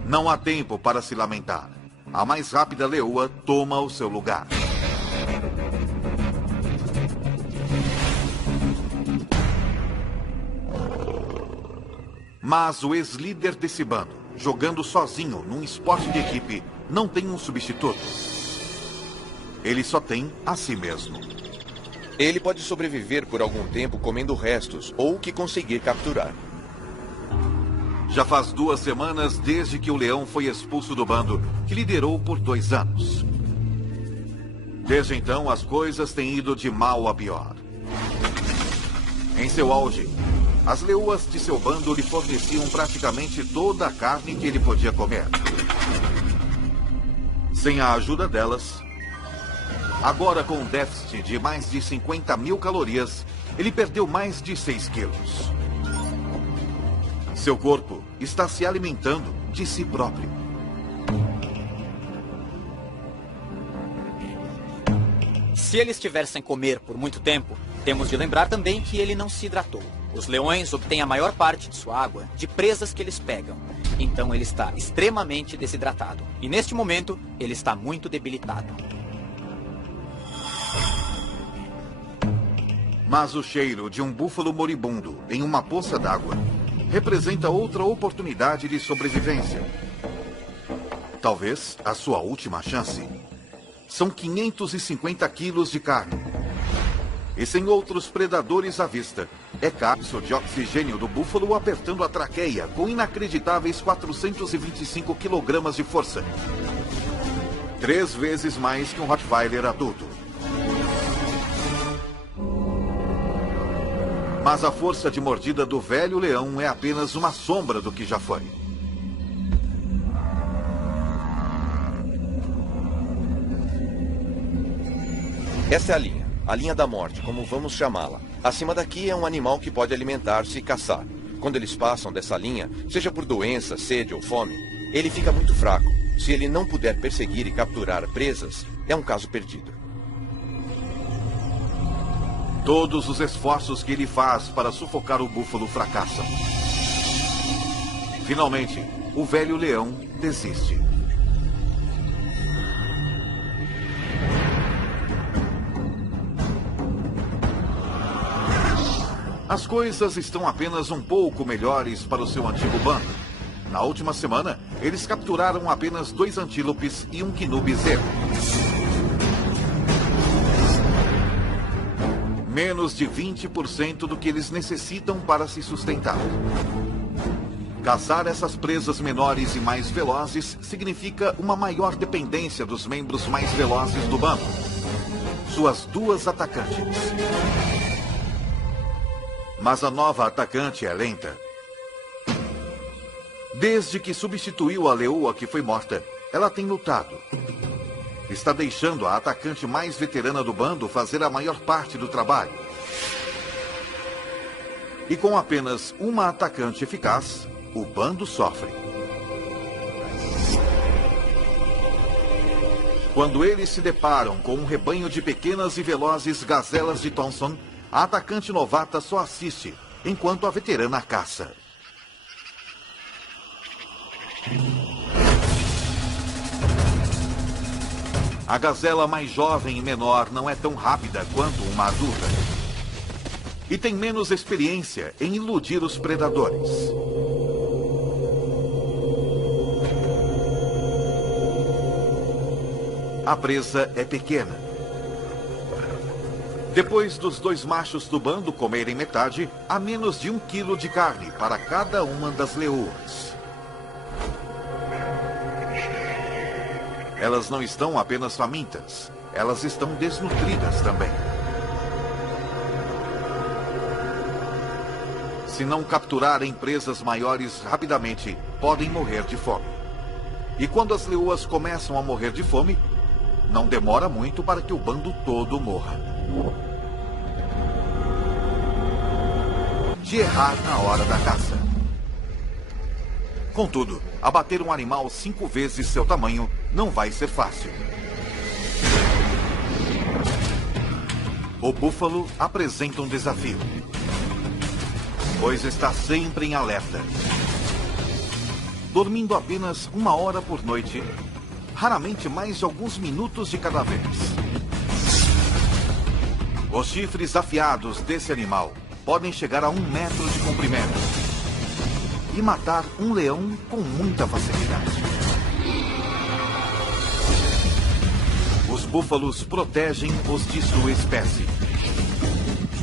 Não há tempo para se lamentar. A mais rápida leoa toma o seu lugar. Mas o ex-líder desse bando, jogando sozinho num esporte de equipe, não tem um substituto. Ele só tem a si mesmo. Ele pode sobreviver por algum tempo comendo restos ou o que conseguir capturar. Já faz 2 semanas desde que o leão foi expulso do bando, que liderou por 2 anos. Desde então, as coisas têm ido de mal a pior. Em seu auge, as leoas de seu bando lhe forneciam praticamente toda a carne que ele podia comer. Sem a ajuda delas, agora com um déficit de mais de 50.000 calorias, ele perdeu mais de 6 quilos. Seu corpo está se alimentando de si próprio. Se ele estiver sem comer por muito tempo, temos de lembrar também que ele não se hidratou. Os leões obtêm a maior parte de sua água de presas que eles pegam. Então ele está extremamente desidratado. E neste momento, ele está muito debilitado. Mas o cheiro de um búfalo moribundo em uma poça d'água representa outra oportunidade de sobrevivência. Talvez a sua última chance. São 550 quilos de carne. E sem outros predadores à vista, é cápsula de oxigênio do búfalo apertando a traqueia com inacreditáveis 425 quilogramas de força. 3 vezes mais que um Rottweiler adulto. Mas a força de mordida do velho leão é apenas uma sombra do que já foi. Essa é a linha da morte, como vamos chamá-la. Acima daqui é um animal que pode alimentar-se e caçar. Quando eles passam dessa linha, seja por doença, sede ou fome, ele fica muito fraco. Se ele não puder perseguir e capturar presas, é um caso perdido. Todos os esforços que ele faz para sufocar o búfalo fracassam. Finalmente, o velho leão desiste. As coisas estão apenas um pouco melhores para o seu antigo bando. Na última semana, eles capturaram apenas 2 antílopes e um quinu bezerro. Menos de 20% do que eles necessitam para se sustentar. Caçar essas presas menores e mais velozes significa uma maior dependência dos membros mais velozes do bando. Suas 2 atacantes. Mas a nova atacante é lenta. Desde que substituiu a leoa que foi morta, ela tem lutado. Está deixando a atacante mais veterana do bando fazer a maior parte do trabalho. E com apenas uma atacante eficaz, o bando sofre. Quando eles se deparam com um rebanho de pequenas e velozes gazelas de Thompson, a atacante novata só assiste, enquanto a veterana caça. A gazela mais jovem e menor não é tão rápida quanto uma adulta. E tem menos experiência em iludir os predadores. A presa é pequena. Depois dos 2 machos do bando comerem metade, há menos de 1 quilo de carne para cada uma das leoas. Elas não estão apenas famintas, elas estão desnutridas também. Se não capturarem presas maiores rapidamente, podem morrer de fome. E quando as leoas começam a morrer de fome, não demora muito para que o bando todo morra. De errar na hora da caça. Contudo, abater um animal 5 vezes seu tamanho não vai ser fácil. O búfalo apresenta um desafio, pois está sempre em alerta. Dormindo apenas 1 hora por noite, raramente mais de alguns minutos de cada vez. Os chifres afiados desse animal podem chegar a 1 metro de comprimento e matar um leão com muita facilidade. Os búfalos protegem os de sua espécie.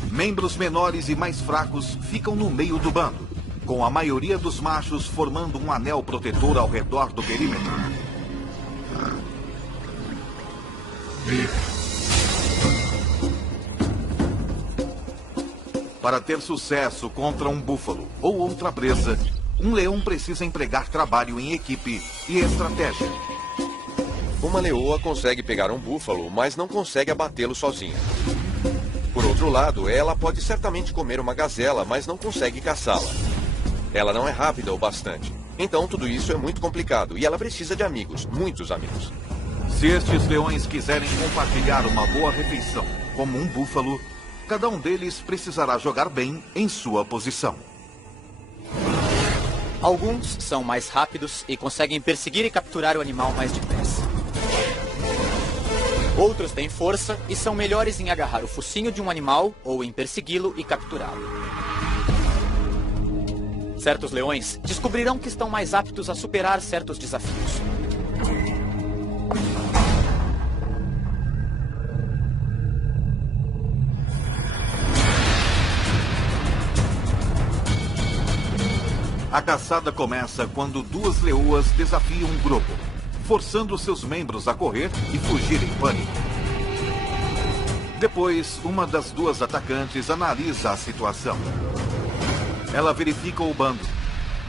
Membros menores e mais fracos ficam no meio do bando, com a maioria dos machos formando um anel protetor ao redor do perímetro. Para ter sucesso contra um búfalo ou outra presa, um leão precisa empregar trabalho em equipe e estratégia. Uma leoa consegue pegar um búfalo, mas não consegue abatê-lo sozinha. Por outro lado, ela pode certamente comer uma gazela, mas não consegue caçá-la. Ela não é rápida o bastante. Então tudo isso é muito complicado e ela precisa de amigos, muitos amigos. Se estes leões quiserem compartilhar uma boa refeição, como um búfalo, cada um deles precisará jogar bem em sua posição. Alguns são mais rápidos e conseguem perseguir e capturar o animal mais depressa. Outros têm força e são melhores em agarrar o focinho de um animal ou em persegui-lo e capturá-lo. Certos leões descobrirão que estão mais aptos a superar certos desafios. A caçada começa quando duas leoas desafiam um grupo, forçando seus membros a correr e fugir em pânico. Depois, uma das duas atacantes analisa a situação. Ela verifica o bando,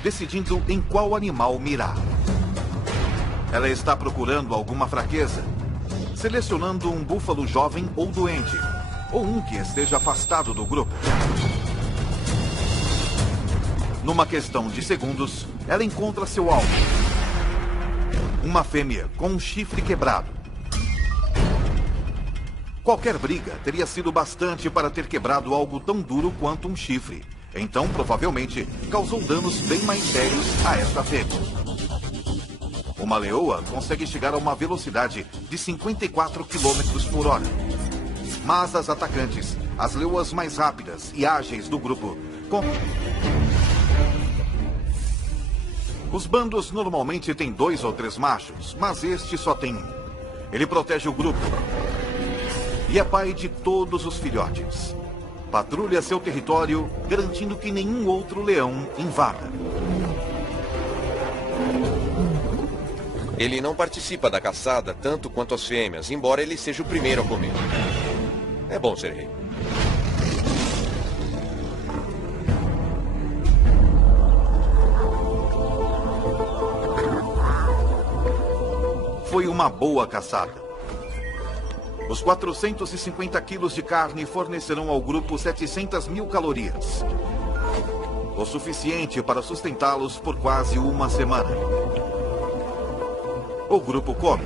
decidindo em qual animal mirar. Ela está procurando alguma fraqueza, selecionando um búfalo jovem ou doente, ou um que esteja afastado do grupo. Numa questão de segundos, ela encontra seu alvo. Uma fêmea com um chifre quebrado. Qualquer briga teria sido bastante para ter quebrado algo tão duro quanto um chifre. Então, provavelmente, causou danos bem mais sérios a esta fêmea. Uma leoa consegue chegar a uma velocidade de 54 km por hora. Mas as atacantes, as leoas mais rápidas e ágeis do grupo, Os bandos normalmente têm 2 ou 3 machos, mas este só tem um. Ele protege o grupo e é pai de todos os filhotes. Patrulha seu território, garantindo que nenhum outro leão invada. Ele não participa da caçada tanto quanto as fêmeas, embora ele seja o primeiro a comer. É bom ser rei. Foi uma boa caçada. Os 450 quilos de carne fornecerão ao grupo 700 mil calorias. O suficiente para sustentá-los por quase uma semana. O grupo come.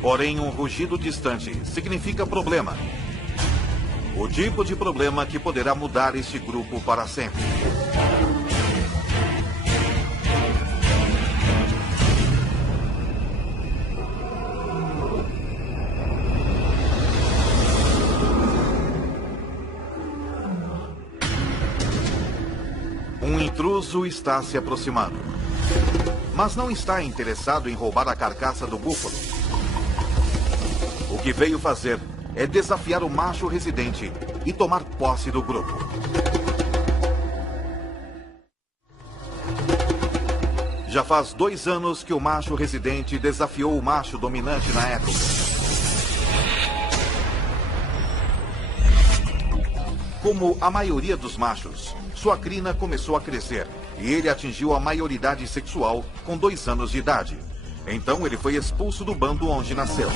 Porém, um rugido distante significa problema. O tipo de problema que poderá mudar este grupo para sempre. Um intruso está se aproximando. Mas não está interessado em roubar a carcaça do búfalo. O que veio fazer é desafiar o macho residente e tomar posse do grupo. Já faz 2 anos que o macho residente desafiou o macho dominante na época. Como a maioria dos machos, sua crina começou a crescer e ele atingiu a maioridade sexual com 2 anos de idade. Então ele foi expulso do bando onde nasceu.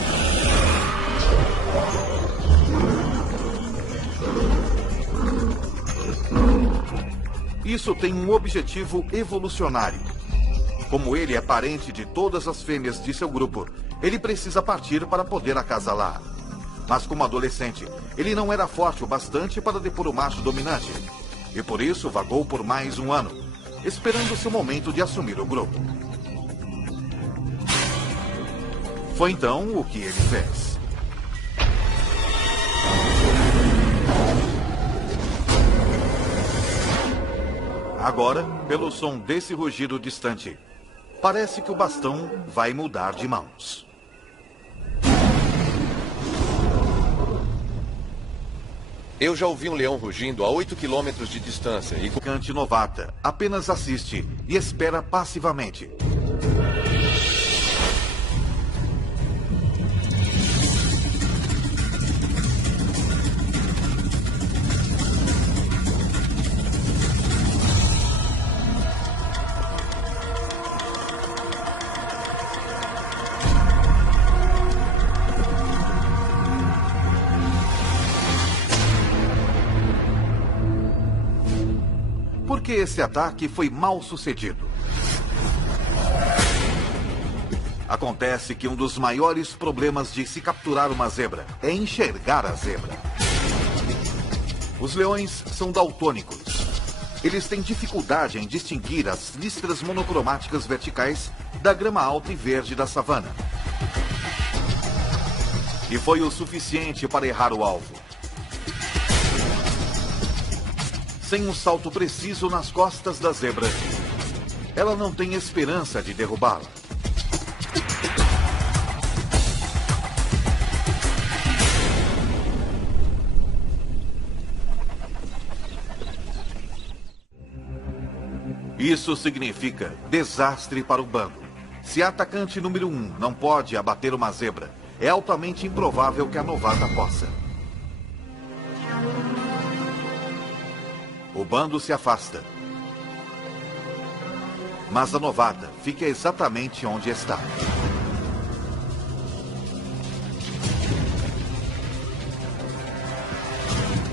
Isso tem um objetivo evolucionário. Como ele é parente de todas as fêmeas de seu grupo, ele precisa partir para poder acasalar. Mas como adolescente, ele não era forte o bastante para depor o macho dominante. E por isso vagou por mais 1 ano, esperando seu momento de assumir o grupo. Foi então o que ele fez. Agora, pelo som desse rugido distante, parece que o bastão vai mudar de mãos. Eu já ouvi um leão rugindo a 8 quilômetros de distância e... Atacante novata apenas assiste e espera passivamente. Porque esse ataque foi mal sucedido. Acontece que um dos maiores problemas de se capturar uma zebra é enxergar a zebra. Os leões são daltônicos. Eles têm dificuldade em distinguir as listras monocromáticas verticais da grama alta e verde da savana. E foi o suficiente para errar o alvo. Sem um salto preciso nas costas da zebra, ela não tem esperança de derrubá-la. Isso significa desastre para o bando. Se a atacante número 1 não pode abater uma zebra, é altamente improvável que a novata possa. O bando se afasta. Mas a novata fica exatamente onde está.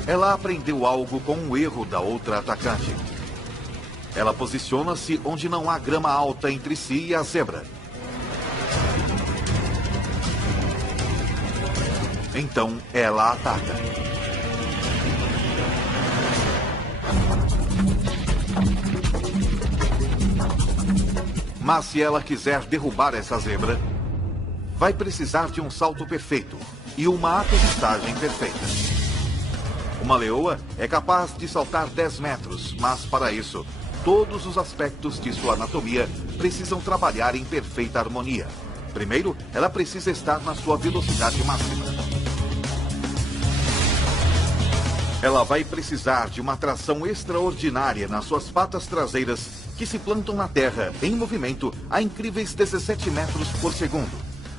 Ela aprendeu algo com um erro da outra atacante. Ela posiciona-se onde não há grama alta entre si e a zebra. Então ela ataca. Mas se ela quiser derrubar essa zebra, vai precisar de um salto perfeito e uma aterrissagem perfeita. Uma leoa é capaz de saltar 10 metros, mas para isso, todos os aspectos de sua anatomia precisam trabalhar em perfeita harmonia. Primeiro, ela precisa estar na sua velocidade máxima. Ela vai precisar de uma tração extraordinária nas suas patas traseiras, que se plantam na terra, em movimento, a incríveis 17 metros por segundo.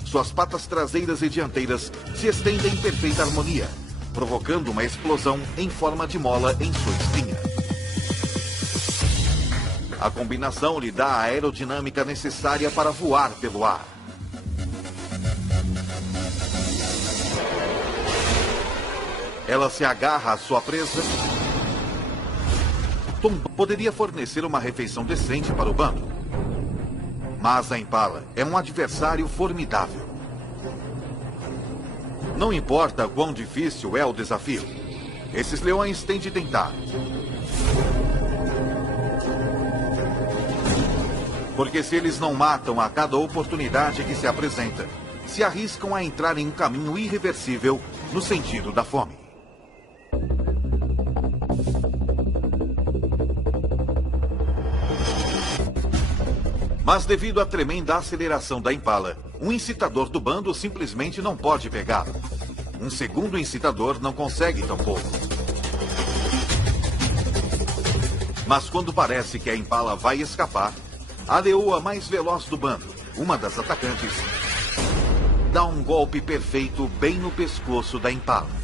Suas patas traseiras e dianteiras se estendem em perfeita harmonia, provocando uma explosão em forma de mola em sua espinha. A combinação lhe dá a aerodinâmica necessária para voar pelo ar. Ela se agarra à sua presa. Tom poderia fornecer uma refeição decente para o bando. Mas a impala é um adversário formidável. Não importa quão difícil é o desafio, esses leões têm de tentar. Porque se eles não matam a cada oportunidade que se apresenta, se arriscam a entrar em um caminho irreversível no sentido da fome. Mas devido à tremenda aceleração da impala, um incitador do bando simplesmente não pode pegá-lo. Um segundo incitador não consegue tampouco. Mas quando parece que a impala vai escapar, a leoa mais veloz do bando, uma das atacantes, dá um golpe perfeito bem no pescoço da impala.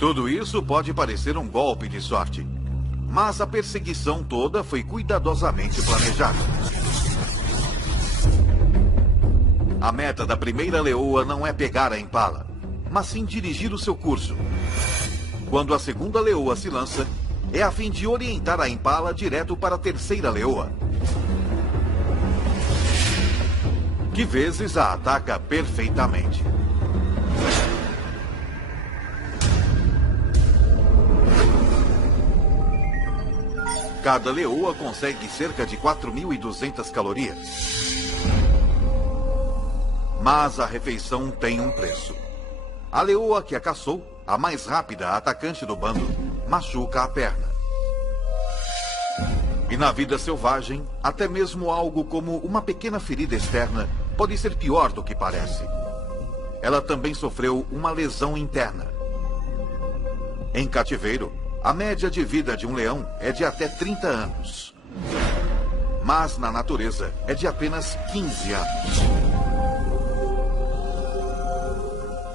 Tudo isso pode parecer um golpe de sorte, mas a perseguição toda foi cuidadosamente planejada. A meta da primeira leoa não é pegar a impala, mas sim dirigir o seu curso. Quando a segunda leoa se lança, é a fim de orientar a impala direto para a terceira leoa, que vezes a ataca perfeitamente. Cada leoa consegue cerca de 4.200 calorias. Mas a refeição tem um preço. A leoa que a caçou, a mais rápida atacante do bando, machuca a perna. E na vida selvagem, até mesmo algo como uma pequena ferida externa pode ser pior do que parece. Ela também sofreu uma lesão interna. Em cativeiro, a média de vida de um leão é de até 30 anos. Mas na natureza é de apenas 15 anos.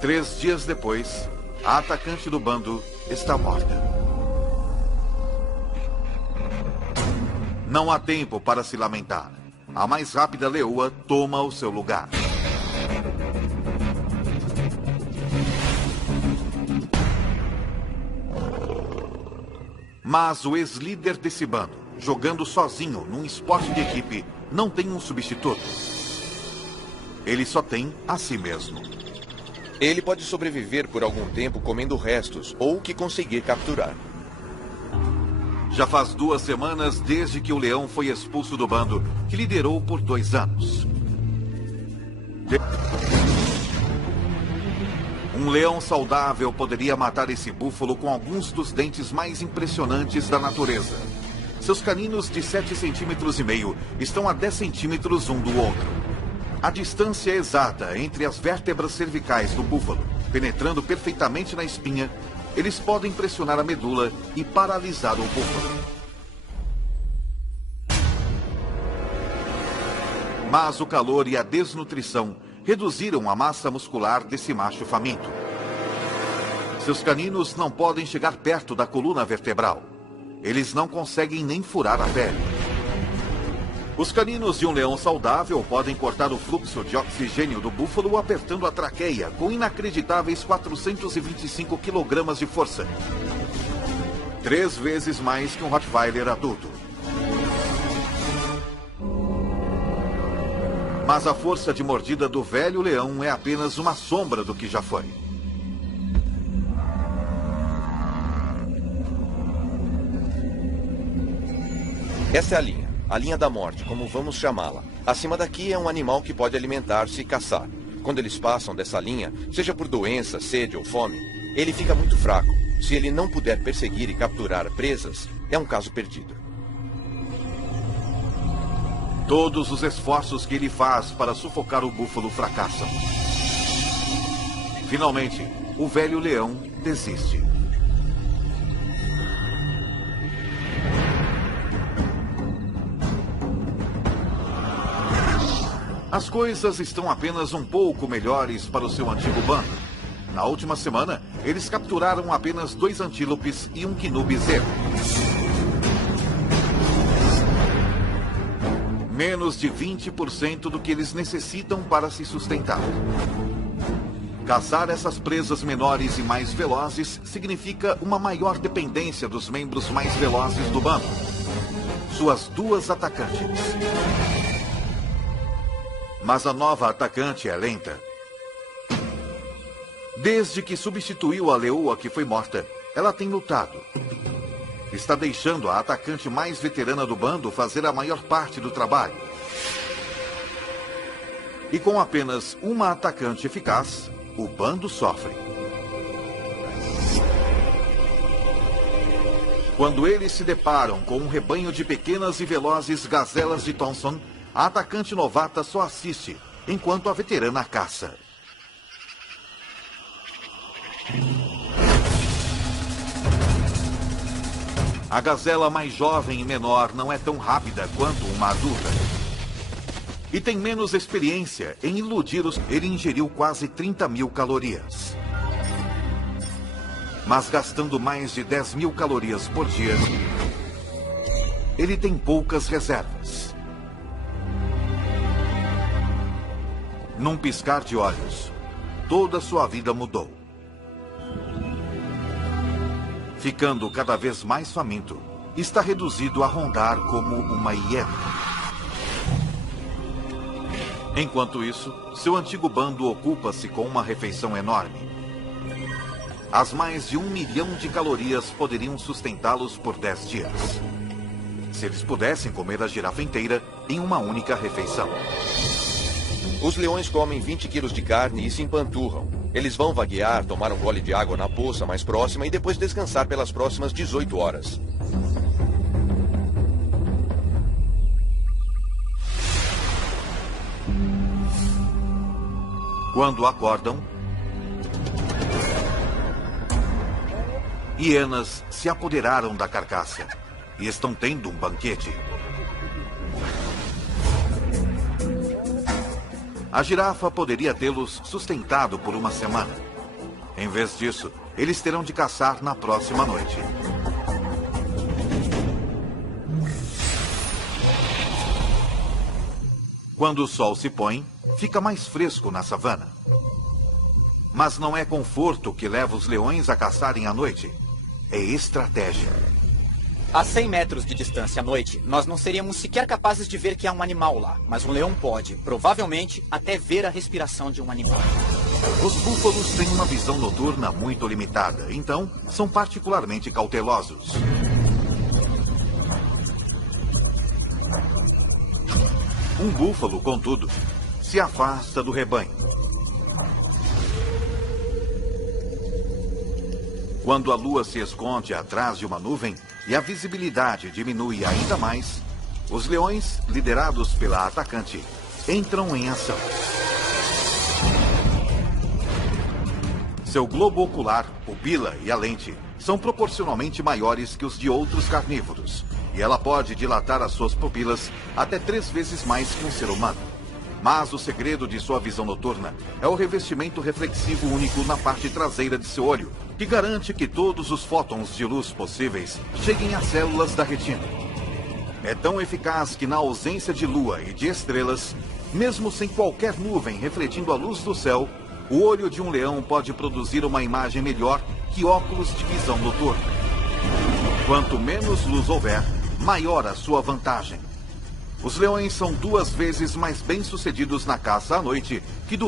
3 dias depois, a atacante do bando está morta. Não há tempo para se lamentar. A mais rápida leoa toma o seu lugar. Mas o ex-líder desse bando, jogando sozinho num esporte de equipe, não tem um substituto. Ele só tem a si mesmo. Ele pode sobreviver por algum tempo comendo restos ou o que conseguir capturar. Já faz 2 semanas desde que o leão foi expulso do bando, que liderou por 2 anos. Um leão saudável poderia matar esse búfalo com alguns dos dentes mais impressionantes da natureza. Seus caninos de 7,5 cm estão a 10 centímetros um do outro. A distância exata entre as vértebras cervicais do búfalo, penetrando perfeitamente na espinha, eles podem pressionar a medula e paralisar o búfalo. Mas o calor e a desnutrição reduziram a massa muscular desse macho faminto. Seus caninos não podem chegar perto da coluna vertebral. Eles não conseguem nem furar a pele. Os caninos de um leão saudável podem cortar o fluxo de oxigênio do búfalo apertando a traqueia com inacreditáveis 425 kg de força. 3 vezes mais que um Rottweiler adulto. Mas a força de mordida do velho leão é apenas uma sombra do que já foi. Essa é a linha da morte, como vamos chamá-la. Acima daqui é um animal que pode alimentar-se e caçar. Quando eles passam dessa linha, seja por doença, sede ou fome, ele fica muito fraco. Se ele não puder perseguir e capturar presas, é um caso perdido. Todos os esforços que ele faz para sufocar o búfalo fracassam. Finalmente, o velho leão desiste. As coisas estão apenas um pouco melhores para o seu antigo bando. Na última semana, eles capturaram apenas 2 antílopes e um quinu bezerro. Menos de 20% do que eles necessitam para se sustentar. Caçar essas presas menores e mais velozes significa uma maior dependência dos membros mais velozes do bando. Suas 2 atacantes. Mas a nova atacante é lenta. Desde que substituiu a leoa que foi morta, ela tem lutado. Está deixando a atacante mais veterana do bando fazer a maior parte do trabalho. E com apenas uma atacante eficaz, o bando sofre. Quando eles se deparam com um rebanho de pequenas e velozes gazelas de Thompson, a atacante novata só assiste, enquanto a veterana caça. A gazela mais jovem e menor não é tão rápida quanto uma adulta. E tem menos experiência em iludir os... Ele ingeriu quase 30.000 calorias. Mas gastando mais de 10.000 calorias por dia, ele tem poucas reservas. Num piscar de olhos, toda sua vida mudou. Ficando cada vez mais faminto, está reduzido a rondar como uma hiena. Enquanto isso, seu antigo bando ocupa-se com uma refeição enorme. As mais de 1 milhão de calorias poderiam sustentá-los por 10 dias. Se eles pudessem comer a girafa inteira em uma única refeição. Os leões comem 20 quilos de carne e se empanturram. Eles vão vaguear, tomar um gole de água na poça mais próxima e depois descansar pelas próximas 18 horas. Quando acordam, hienas se apoderaram da carcaça e estão tendo um banquete. A girafa poderia tê-los sustentado por uma semana. Em vez disso, eles terão de caçar na próxima noite. Quando o sol se põe, fica mais fresco na savana. Mas não é conforto que leva os leões a caçarem à noite. É estratégia. A 100 metros de distância à noite, nós não seríamos sequer capazes de ver que há um animal lá. Mas um leão pode, provavelmente, até ver a respiração de um animal. Os búfalos têm uma visão noturna muito limitada, então são particularmente cautelosos. Um búfalo, contudo, se afasta do rebanho. Quando a lua se esconde atrás de uma nuvem e a visibilidade diminui ainda mais, os leões, liderados pela atacante, entram em ação. Seu globo ocular, pupila e a lente são proporcionalmente maiores que os de outros carnívoros, e ela pode dilatar as suas pupilas até 3 vezes mais que um ser humano. Mas o segredo de sua visão noturna é o revestimento reflexivo único na parte traseira de seu olho, que garante que todos os fótons de luz possíveis cheguem às células da retina. É tão eficaz que na ausência de lua e de estrelas, mesmo sem qualquer nuvem refletindo a luz do céu, o olho de um leão pode produzir uma imagem melhor que óculos de visão noturna. Quanto menos luz houver, maior a sua vantagem. Os leões são 2 vezes mais bem-sucedidos na caça à noite que durante